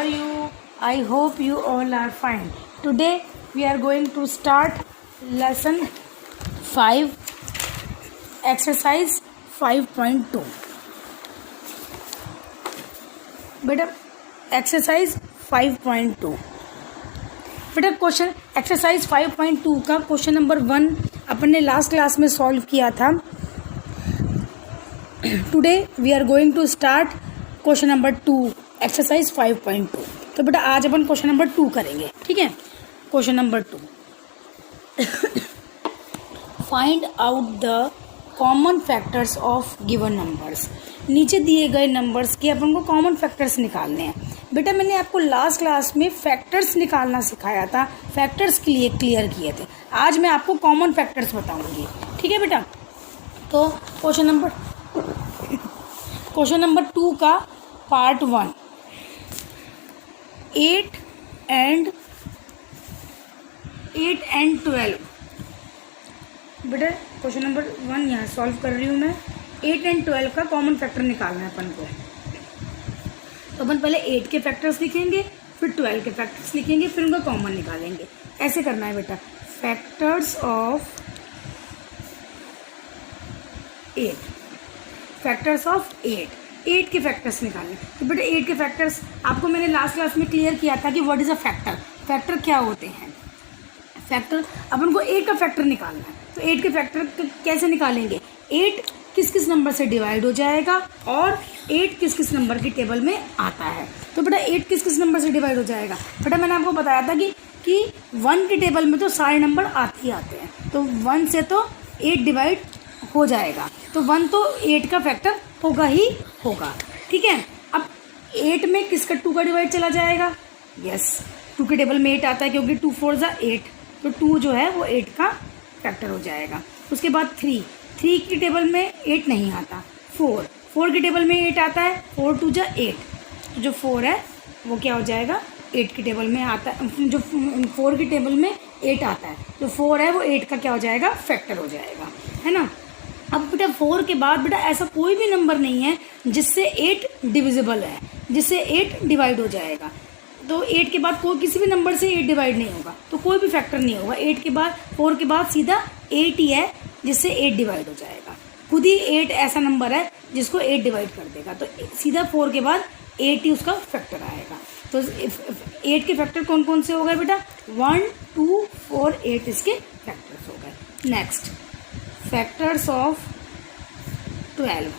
are you? I hope you all are fine. Today we are going to start lesson 5, exercise 5.2. बेटा exercise 5.2 बेटा question exercise 5.2 का question number 1 अपन ने last class में solve किया था. Today we are going to start question number 2 exercise 5.2. तो बेटा आज अपन क्वेश्चन नंबर 2 करेंगे. ठीक है, question number 2. Find out the common factors of given numbers. नीचे दिए गए नंबर्स के अपन को कॉमन फैक्टर्स निकालने हैं. बेटा मैंने आपको लास्ट क्लास में फैक्टर्स निकालना सिखाया था, फैक्टर्स के लिए क्लियर किए थे. आज मैं आपको कॉमन फैक्टर्स बताऊंगी. ठीक है बेटा. तो क्वेश्चन नंबर 2 का पार्ट 1 8 and 12. बेटा क्वेश्चन नंबर 1 यहाँ सॉल्व कर रही हूँ मैं. 8 and 12 का कॉमन फैक्टर निकालना है अपन को. तो अपन पहले 8 के फैक्टर्स लिखेंगे, फिर 12 के फैक्टर्स लिखेंगे, फिर उनका कॉमन निकालेंगे. ऐसे करना है बेटा. फैक्टर्स ऑफ 8 के फैक्टर्स निकालने. तो बेटा 8 के फैक्टर्स आपको मैंने लास्ट क्लास में क्लियर किया था कि what is a factor. Factor क्या होते हैं. फैक्टर अपन को 8 का फैक्टर निकालना है. तो 8 के फैक्टर कैसे निकालेंगे. 8 किस किस नंबर से डिवाइड हो जाएगा और 8 किस किस नंबर की टेबल में आता है. तो बेटा 8 किस किस नंबर से डिवाइड हो जाएगा. बेटा मैंने आपको बताया था कि 1 की टेबल में तो सारे नंबर आते ही आते हैं. तो 1 से तो 8 डिवाइड हो जाएगा. तो 1 तो 8 का फैक्टर होगा ही होगा. ठीक है. अब 8 में किसका 2 का डिवाइड चला जाएगा. यस, 2 की टेबल में 8 आता है क्योंकि 2 4 ज़ा 8. तो 2 जो है वो 8 का फैक्टर हो जाएगा. उसके बाद 3 की टेबल में 8 नहीं आता. 4 की टेबल में 8 आता है. 4 2 ज़ा 8. तो जो 4 है वो क्या हो जाएगा 8 की टेबल में आता है. जो 4 की टेबल में 8 आता है तो 4 है वो 8 का क्या हो जाएगा फैक्टर हो जाएगा. है ना. अब बेटा 4 के बाद बेटा ऐसा कोई भी नंबर नहीं है जिससे 8 डिविजिबल है, जिससे 8 डिवाइड हो जाएगा. तो 8 के बाद कोई किसी भी नंबर से 8 डिवाइड नहीं होगा. तो कोई भी फैक्टर नहीं होगा. 8 के बाद 4 के बाद सीधा 8 ही है जिससे 8 डिवाइड हो जाएगा. खुद ही 8 ऐसा नंबर है जिसको 8 डिवाइड कर देगा. तो सीधा 4 के बाद 8 ही उसका फैक्टर आएगा. तो 8 के फैक्टर कौन कौन से हो गए बेटा. 1 2 4 8 इसके फैक्टर्स हो गए. Next factors of 12.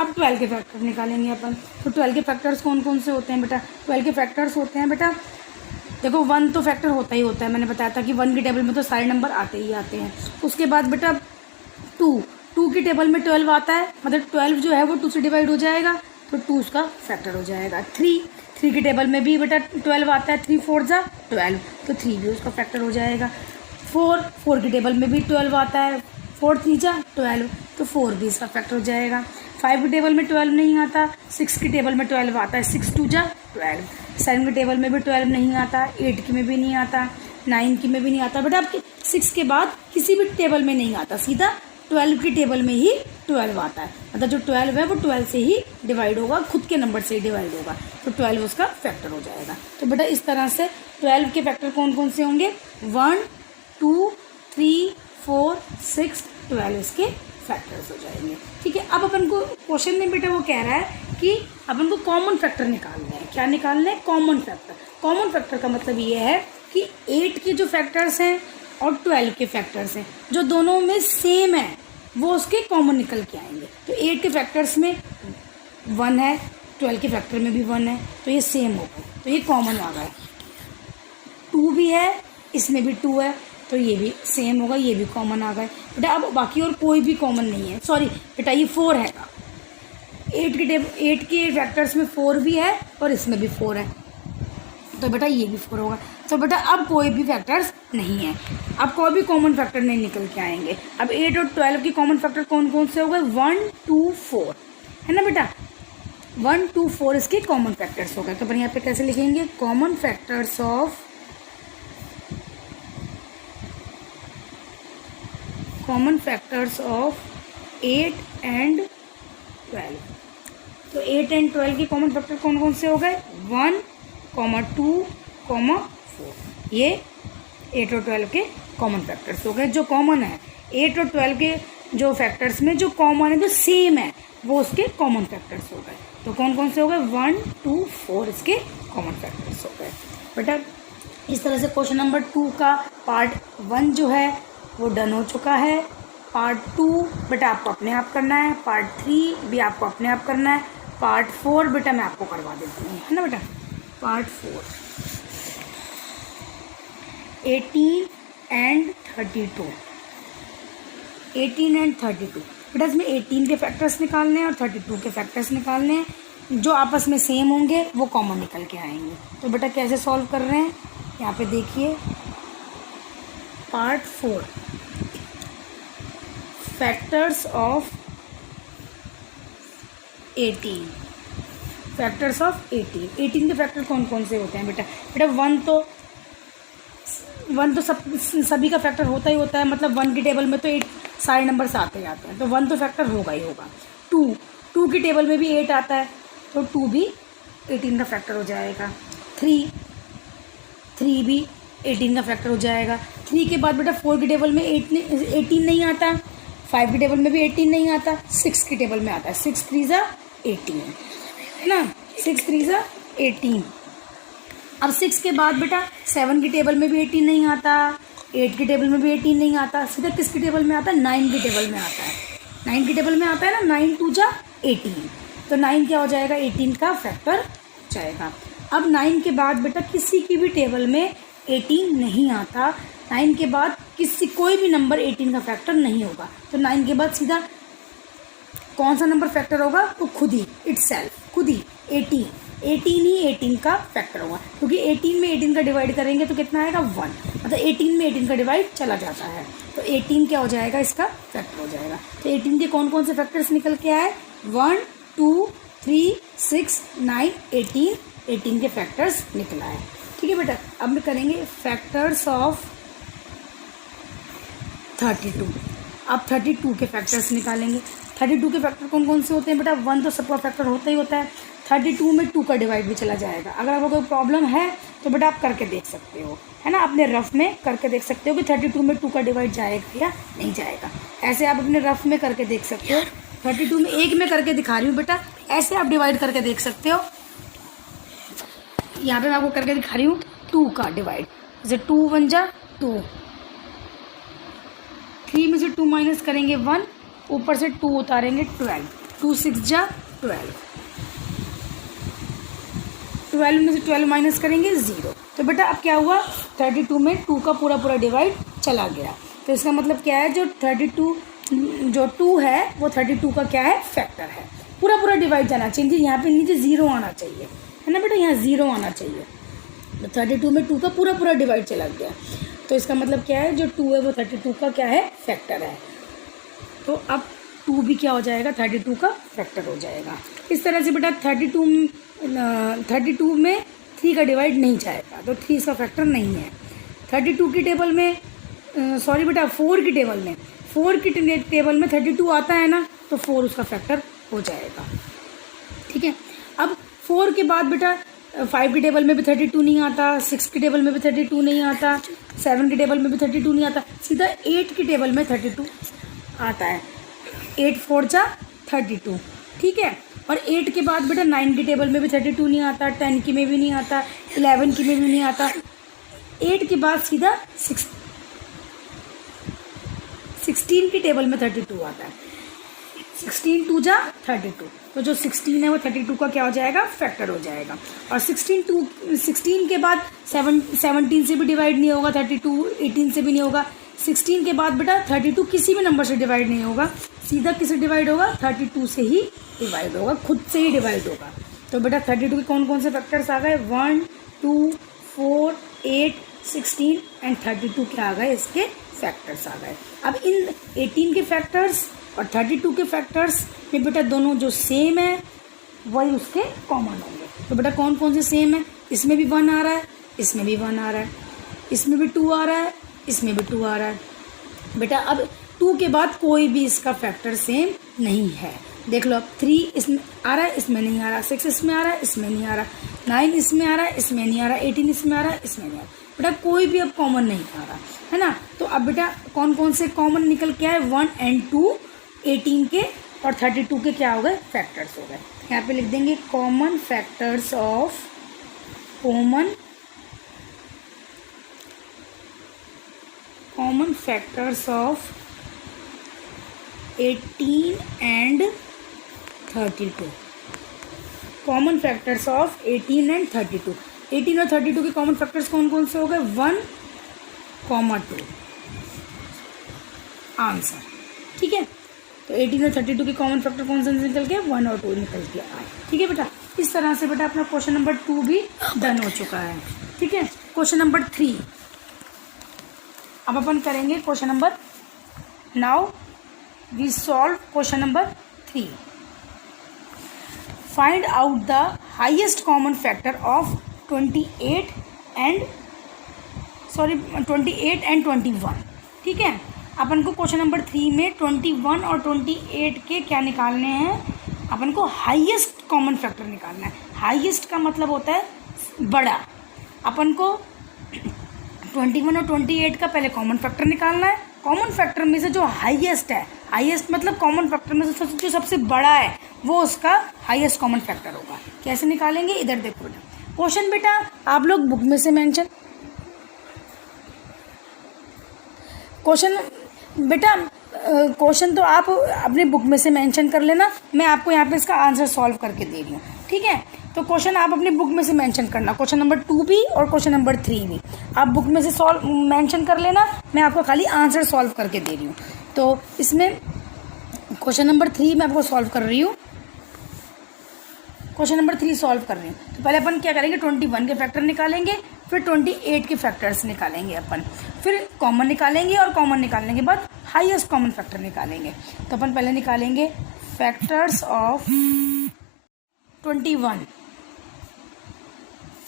अब 12 के फैक्टर निकालेंगे अपन. तो 12 के फैक्टर्स कौन कौन से होते हैं बेटा. 12 के फैक्टर्स होते हैं बेटा, देखो 1 तो फैक्टर होता ही होता है. मैंने बताया था कि 1 की टेबल में तो सारे नंबर आते ही आते हैं. उसके बाद बेटा 2 की टेबल में 12 आता है, मतलब 12 जो है वो 2 से डिवाइड हो जाएगा. तो 2 उसका फैक्टर हो जाएगा. 3 की टेबल में भी बेटा 12 आता है. 3 4 ज़ा 12. तो 3 भी उसका फैक्टर हो जाएगा. 4 की टेबल में भी 12 आता है. 4 3 ज़ा 12. तो 4 भी इसका फैक्टर हो जाएगा. 5 की टेबल में 12 नहीं आता. 6 की टेबल में 12 आता है. 6 2 ज़ा 12. 7 की टेबल में भी 12 नहीं आता. 8 की में भी नहीं आता. 9 की में भी नहीं आता. बेटा आपके 6 के बाद किसी भी टेबल में नहीं आता. सीधा 12 की टेबल में ही 12 आता है. मतलब जो 12 है वो 12 से ही डिवाइड होगा, खुद के नंबर से ही डिवाइड होगा. तो 12 उसका फैक्टर हो जाएगा. तो बेटा इस तरह से 12 के फैक्टर कौन कौन से होंगे. 1 2 3 4 6 12 इसके फैक्टर्स हो जाएंगे. ठीक है. अब अपन को क्वेश्चन में बेटा वो कह रहा है कि अपन को कॉमन फैक्टर निकालना है. क्या निकालना है. Common factor. कॉमन फैक्टर का मतलब ये है कि 8 के जो फैक्टर्स हैं और 12 के फैक्टर्स हैं जो दोनों में सेम है वो उसके कॉमन निकल के आएंगे. तो 8 के फैक्टर्स में 1 है, 12 के फैक्टर में भी 1 है, तो ये सेम हो गए. तो ये कॉमन आ गया. 2 भी है, इसमें भी 2 है, तो ये भी सेम होगा, ये भी कॉमन आ गए. बेटा अब बाकी और कोई भी कॉमन नहीं है. सॉरी बेटा ये 4 है. 8 के फैक्टर्स में 4 भी है और इसमें भी 4 है, तो बेटा ये भी 4 होगा. तो बेटा अब कोई भी फैक्टर्स नहीं है. अब कोई भी कॉमन फैक्टर नहीं निकल के आएंगे. अब 8 और 12 की कॉमन फैक्टर कौन कौन से हो गए. 1 2 4 है ना बेटा. 1 2 4 इसके कॉमन फैक्टर्स हो गए. तो अपन यहाँ पे कैसे लिखेंगे. Common factors of 8 and 12. तो 8 एंड 12 के कॉमन फैक्टर कौन कौन से हो गए? 1, 2, 4। ये 8 और 12 के कॉमन फैक्टर्स हो गए। जो कॉमन है 8 और 12 के जो फैक्टर्स में जो कॉमन है, जो सेम है, वो उसके कॉमन फैक्टर्स हो गए। तो कौन कौन से हो गए? 1, 2, 4 इसके कॉमन फैक्टर्स हो गए। बेटा इस तरह से क्वेश्चन नंबर 2 का पार्ट 1 जो है वो डन हो चुका है। पार्ट 2 बेटा आपको अपने आप करना है, पार्ट 3 भी आपको अपने आप करना है, पार्ट 4 बेटा मैं आपको करवा देती हूँ, है ना बेटा। पार्ट 4 18 एंड 32, 18 एंड 32 बेटा इसमें 18 के फैक्टर्स निकालने हैं और 32 के फैक्टर्स निकालने हैं। जो आपस में सेम होंगे वो कॉमन निकल के आएंगे। तो बेटा कैसे सॉल्व कर रहे हैं यहाँ पे देखिए। Part 4 factors of 18, factors of 18 के फैक्टर कौन कौन से होते हैं बेटा? बेटा 1 तो सभी का फैक्टर होता ही होता है, मतलब 1 की टेबल में तो 8 सारे नंबर्स आते ही आते हैं, तो 1 तो फैक्टर होगा ही होगा। 2 की टेबल में भी 8 आता है, तो 2 भी 18 का फैक्टर हो जाएगा। 3 भी 18 का फैक्टर हो जाएगा। 3 के बाद बेटा 4 की टेबल में 18 नहीं आता, 5 की टेबल में भी 18 नहीं आता, 6 की टेबल में आता है। 6 3 ज़ा 18 है ना, 6 3 ज़ा 18। अब 6 के बाद बेटा 7 की टेबल में भी 18 नहीं आता, 8 की टेबल में भी 18 नहीं आता, सीधा किसकी टेबल में आता है? 9 की टेबल में आता है। 9 की टेबल में आता है ना, 9 2 जा 18, तो 9 क्या हो जाएगा? 18 का फैक्टर हो जाएगा। अब 9 के बाद बेटा किसी की भी टेबल में 18 नहीं आता, 9 के बाद कोई भी नंबर 18 का फैक्टर नहीं होगा, तो 9 के बाद सीधा कौन सा नंबर फैक्टर होगा? तो खुद ही इटसेल्फ, खुद ही 18 ही 18 का फैक्टर होगा, क्योंकि 18 में 18 का डिवाइड करेंगे तो कितना आएगा? 1, मतलब 18 में 18 का डिवाइड चला जाता है, तो 18 क्या हो जाएगा? इसका फैक्टर हो जाएगा। तो 18 के कौन कौन से फैक्टर्स निकल के आए? 1, 2, 3, 6, 9, 18 के फैक्टर्स निकला है। ठीक है बेटा, अब हम करेंगे फैक्टर्स ऑफ 32। अब 32 के फैक्टर्स निकालेंगे। 32 के फैक्टर कौन कौन से होते हैं बेटा? 1 तो सबका फैक्टर होता ही होता है, 32 में 2 का डिवाइड भी चला जाएगा। अगर आपको कोई प्रॉब्लम है तो बेटा आप करके देख सकते हो, है ना, अपने रफ में करके देख सकते हो कि 32 में 2 का डिवाइड जाएगा या नहीं जाएगा। ऐसे आप अपने रफ में करके देख सकते हो। 32 में एक में करके दिखा रही हूँ बेटा, ऐसे आप डिवाइड करके देख सकते हो। यहाँ पे मैं आपको करके दिखा रही हूँ 2 का डिवाइड, जैसे 2 1 जा 2, 3 में से 2 माइनस करेंगे 1, ऊपर से 2 उतारेंगे 12, 2 6 जा 12, 12 में से 12 माइनस करेंगे 0। तो बेटा अब क्या हुआ? 32 में 2 का पूरा डिवाइड चला गया, तो इसका मतलब क्या है? जो 32 जो 2 है वो 32 का क्या है? फैक्टर है। पूरा डिवाइड जाना चाहिए, यहाँ पे नीचे 0 आना चाहिए, है ना बेटा, यहाँ 0 आना चाहिए। तो 32 में 2 का पूरा डिवाइड चला गया, तो इसका मतलब क्या है? जो 2 है वो 32 का क्या है? फैक्टर है। तो अब 2 भी क्या हो जाएगा? 32 का फैक्टर हो जाएगा। इस तरह से बेटा 32 में 3 का डिवाइड नहीं जाएगा, तो 3 इसका फैक्टर नहीं है। 32 की टेबल में सॉरी बेटा 4 की टेबल में 32 आता है ना, तो 4 उसका फैक्टर हो जाएगा। ठीक है, अब 4 के बाद बेटा 5 की टेबल में भी 32 नहीं आता, 6 की टेबल में भी 32 नहीं आता, 7 की टेबल में भी 32 नहीं आता, सीधा 8 की टेबल में 32 आता है। 8 4 जा 32, ठीक है। और 8 के बाद बेटा 9 की टेबल में भी 32 नहीं आता, 10 की में भी नहीं आता, 11 की में भी नहीं आता। 8 के बाद सीधा 16 की टेबल में 32 आता है। 16 2 जा 32, तो जो 16 है वो 32 का क्या हो जाएगा? फैक्टर हो जाएगा। और 16 के बाद 17 से भी डिवाइड नहीं होगा, 32 18 से भी नहीं होगा। 16 के बाद बेटा 32 किसी भी नंबर से डिवाइड नहीं होगा, सीधा किससे डिवाइड होगा? 32 से ही डिवाइड होगा, खुद से ही डिवाइड होगा। तो बेटा 32 के कौन कौन से फैक्टर्स आ गए? 1 2 4 8 16 एंड 32 क्या आ गए? इसके फैक्टर्स आ गए। अब इन 18 के फैक्टर्स और 32 के फैक्टर्स में बेटा दोनों जो सेम है वही उसके कॉमन होंगे। तो बेटा कौन कौन से सेम है? इसमें भी 1 आ रहा है, इसमें भी 1 आ रहा है, इसमें भी 2 आ रहा है, इसमें भी 2 आ रहा है। बेटा अब 2 के बाद कोई भी इसका फैक्टर सेम नहीं है, देख लो अब 3 इसमें आ रहा है, इसमें नहीं आ रहा, 6 इसमें आ रहा है, इसमें नहीं आ रहा, 9 इसमें आ रहा है, इसमें नहीं आ रहा, 18 इसमें आ रहा है, इसमें नहीं आ रहा। बेटा कोई भी अब कॉमन नहीं आ रहा है ना। तो अब बेटा कौन कौन से कॉमन निकल के आए, 1 और 2 18 के और 32 के क्या हो गए, फैक्टर्स हो गए। यहाँ पे लिख देंगे common factors of 18 and 32। Common factors of 18 and 32। 18 और 32 के कॉमन फैक्टर्स कौन कौन से हो गए, 1, 2 आंसर। ठीक है, तो 18 और 32 के कॉमन फैक्टर कौन से निकल के, 1 और 2 निकल के आए। ठीक है बेटा, इस तरह से बेटा अपना क्वेश्चन नंबर 2 भी डन हो चुका है। ठीक है, क्वेश्चन नंबर 3 अब अपन करेंगे। Question number, now we solve question number 3। Find out the highest common factor of 28 and 21। ठीक है, अपन को क्वेश्चन नंबर 3 में 21 और 28 के क्या निकालने हैं, अपन को हाईएस्ट कॉमन फैक्टर निकालना है। हाईएस्ट का मतलब होता है बड़ा। अपन को 21 और 28 का पहले कॉमन फैक्टर निकालना है। कॉमन फैक्टर में से जो हाईएस्ट है, हाईएस्ट मतलब कॉमन फैक्टर में से जो सबसे बड़ा है, वो उसका हाईएस्ट कॉमन फैक्टर होगा। कैसे निकालेंगे, इधर देखो बेटा। क्वेश्चन बेटा आप लोग बुक में से मेंशन, क्वेश्चन बेटा क्वेश्चन तो आप अपने बुक में से मेंशन कर लेना, मैं आपको यहाँ पे इसका आंसर सॉल्व करके दे रही हूँ। ठीक है, तो क्वेश्चन आप अपने बुक में से मेंशन करना, क्वेश्चन नंबर 2 भी और क्वेश्चन नंबर 3 भी आप बुक में से सॉल्व मेंशन कर लेना, मैं आपको खाली आंसर सॉल्व करके दे रही हूँ। तो इसमें क्वेश्चन नंबर 3 मैं आपको सॉल्व कर रही हूँ, क्वेश्चन नंबर 3 सॉल्व कर रही हूँ। तो पहले अपन क्या करेंगे, 21 के फैक्टर निकालेंगे, फिर 28 के फैक्टर्स निकालेंगे अपन, फिर कॉमन निकालेंगे और कॉमन निकालने के बाद हाईएस्ट कॉमन फैक्टर निकालेंगे। तो अपन पहले निकालेंगे फैक्टर्स ऑफ 21,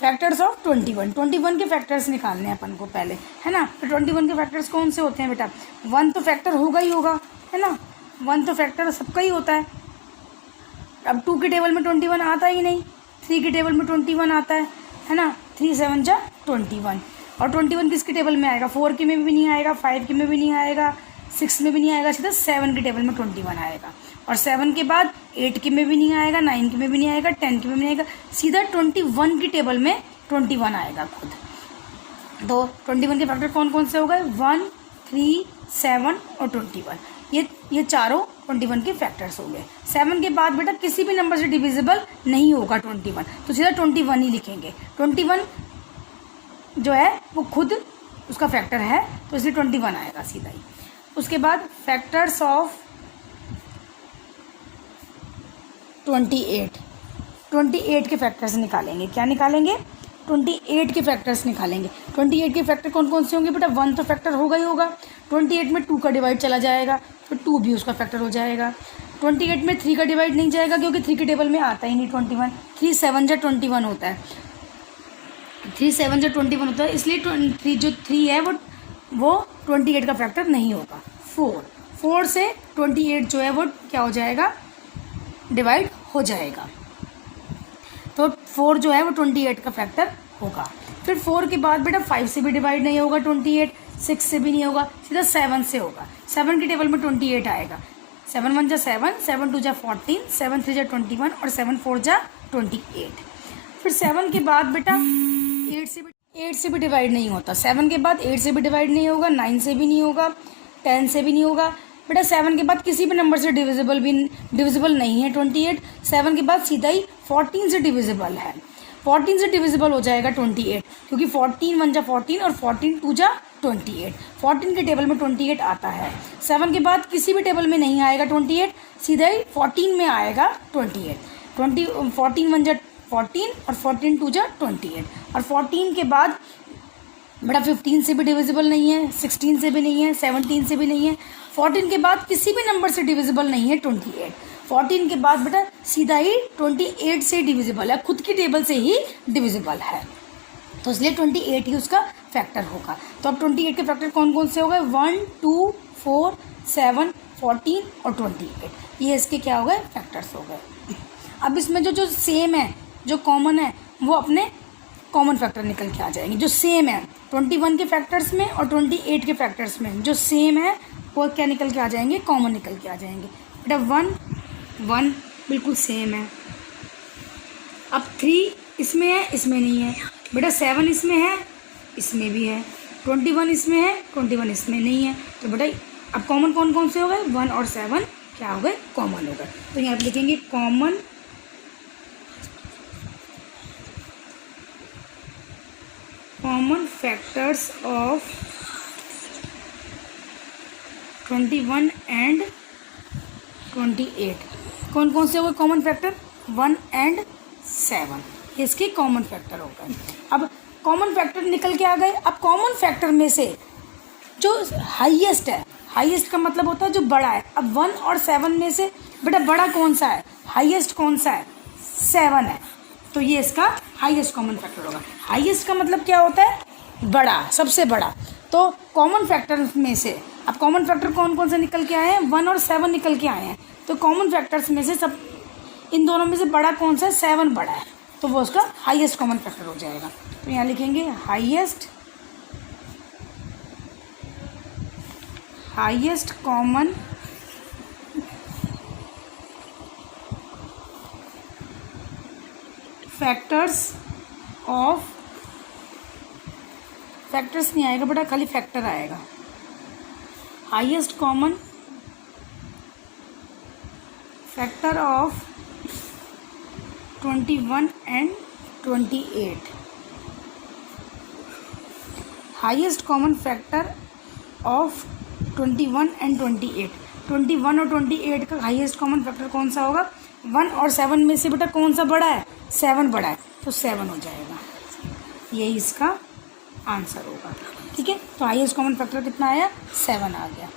फैक्टर्स ऑफ 21 के फैक्टर्स निकालने हैं अपन को पहले, है ना। तो 21 के फैक्टर्स कौन से होते हैं बेटा, 1 तो फैक्टर होगा ही होगा, है ना, 1 तो फैक्टर सबका ही होता है। अब 2 के टेबल में 21 आता ही नहीं, 3 के टेबल में 21 आता है ना, 3 7 जा 21। और 21 किसके टेबल में आएगा, 4 के में भी नहीं आएगा, 5 के में भी नहीं आएगा, 6 में भी नहीं आएगा, सीधा 7 के टेबल में 21 आएगा। और 7 के बाद 8 के में भी नहीं आएगा, 9 के में भी नहीं आएगा, 10 के में भी नहीं आएगा, सीधा 21 की टेबल में 21 आएगा खुद। तो 21 के फैक्टर कौन कौन से हो गए, 1, 3, 7 और 21। ये चारों 21 के फैक्टर्स हो गए। 7 के बाद बेटा किसी भी नंबर से डिविजिबल नहीं होगा 21, तो सीधा 21 ही लिखेंगे। 21 जो है वो खुद उसका फैक्टर है, तो इसलिए 21 आएगा सीधा ही। उसके बाद फैक्टर्स ऑफ 28 के फैक्टर्स निकालेंगे। क्या निकालेंगे, 28 के फैक्टर्स निकालेंगे। 28 के फैक्टर कौन कौन से होंगे बेटा, 1 तो फैक्टर होगा ही होगा, 28 में 2 का डिवाइड चला जाएगा, फिर 2 भी उसका फैक्टर हो जाएगा। 28 में 3 का डिवाइड नहीं जाएगा क्योंकि 3 के टेबल में आता ही नहीं 21, 3 7 जा 21 होता है, 3 7 जा 21 होता है, इसलिए 3 है वो 28 का फैक्टर नहीं होगा। 4 से 28 जो है वो क्या हो जाएगा, डिवाइड हो जाएगा, तो 4 जो है वो 28 का फैक्टर होगा। फिर 4 के बाद बेटा 5 से भी डिवाइड नहीं होगा 28, 6 से भी नहीं होगा, सीधा 7 से होगा। 7 की टेबल में 28 आएगा, 7 1 जा 7, 7 2 जा 14, 7 3 जा 21 और 7 4 जा 28। फिर 7 के बाद बेटा 8 से भी डिवाइड नहीं होता, 7 के बाद 8 से भी डिवाइड नहीं होगा, 9 से भी नहीं होगा, 10 से भी नहीं होगा। बेटा 7 के बाद किसी भी नंबर से डिविजिबल नहीं है 28। 7 के बाद सीधा ही 14 से डिविजिबल है, 14 से डिविजिबल हो जाएगा 28, क्योंकि 14 1 जा 14 और 14 2 जा 28। 14 के टेबल में 28 आता है। 7 के बाद किसी भी टेबल में नहीं आएगा 28, सीधा ही 14 में आएगा 28। 14 1 जा 14 और 14 2 जा 28। और 14 के बाद बेटा 15 से भी डिविजिबल नहीं है, 16 से भी नहीं है, 17 से भी नहीं है। 14 के बाद किसी भी नंबर से डिविजिबल नहीं है 28। 14 के बाद बेटा सीधा ही 28 से डिविजिबल है, खुद की टेबल से ही डिविजिबल है, तो इसलिए 28 ही उसका फैक्टर होगा। तो अब 28 के फैक्टर कौन कौन से हो गए, 1 2 4 7 14 और 28। ये इसके क्या हो गए, फैक्टर्स हो गए। अब इसमें जो सेम है, जो कॉमन है, वो अपने कॉमन फैक्टर निकल के आ जाएंगे। जो सेम है 21 के फैक्टर्स में और 28 के फैक्टर्स में जो सेम है वो क्या निकल के आ जाएंगे, कॉमन निकल के आ जाएंगे। बेटा 1 बिल्कुल सेम है। अब 3 इसमें है, इसमें नहीं है। बेटा 7 इसमें है, इसमें भी है। 21 इसमें है, 21 इसमें नहीं है। तो बेटा अब कॉमन कौन कौन से हो गए, 1 और 7 क्या हो गए, कॉमन हो गए। तो यहाँ पे लिखेंगे कॉमन फैक्टर्स ऑफ 21 एंड 28। कौन कौन से हो गए कॉमन फैक्टर, 1 एंड 7, ये इसके कॉमन फैक्टर हो गए। अब कॉमन फैक्टर निकल के आ गए। अब कॉमन फैक्टर में से जो हाईएस्ट है, हाईएस्ट का मतलब होता है जो बड़ा है। अब 1 और 7 में से बेटा बड़ा कौन सा है, हाईएस्ट कौन सा है, 7 है। तो ये इसका हाईएस्ट कॉमन फैक्टर होगा। हाईएस्ट का मतलब क्या होता है, बड़ा, सबसे बड़ा। तो कॉमन फैक्टर में से अब कॉमन फैक्टर कौन कौन से निकल के आए हैं, 1 और 7 निकल के आए हैं। तो कॉमन फैक्टर्स में से सब इन दोनों में से बड़ा कौन सा है, 7 बड़ा है। तो वो उसका हाईएस्ट कॉमन फैक्टर हो जाएगा। तो यहाँ लिखेंगे highest common factors of, factors नहीं आएगा बेटा, खाली फैक्टर आएगा। Highest common factor of 21 and 28। Highest common factor of 21 and 28। 21 और 28 का हाईएस्ट कॉमन फैक्टर कौन सा होगा, 1 और 7 में से बेटा कौन सा बड़ा है, 7 बड़ा है। तो 7 हो जाएगा, यही इसका आंसर होगा। ठीक है, तो हाईएस्ट कॉमन फैक्टर कितना आया, 7 आ गया।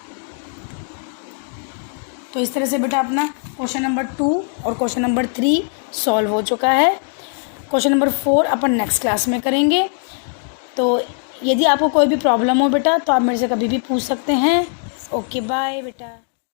तो इस तरह से बेटा अपना क्वेश्चन नंबर 2 और क्वेश्चन नंबर 3 सॉल्व हो चुका है। क्वेश्चन नंबर 4 अपन नेक्स्ट क्लास में करेंगे। तो यदि आपको कोई भी प्रॉब्लम हो बेटा तो आप मेरे से कभी भी पूछ सकते हैं। ओके बाय बेटा।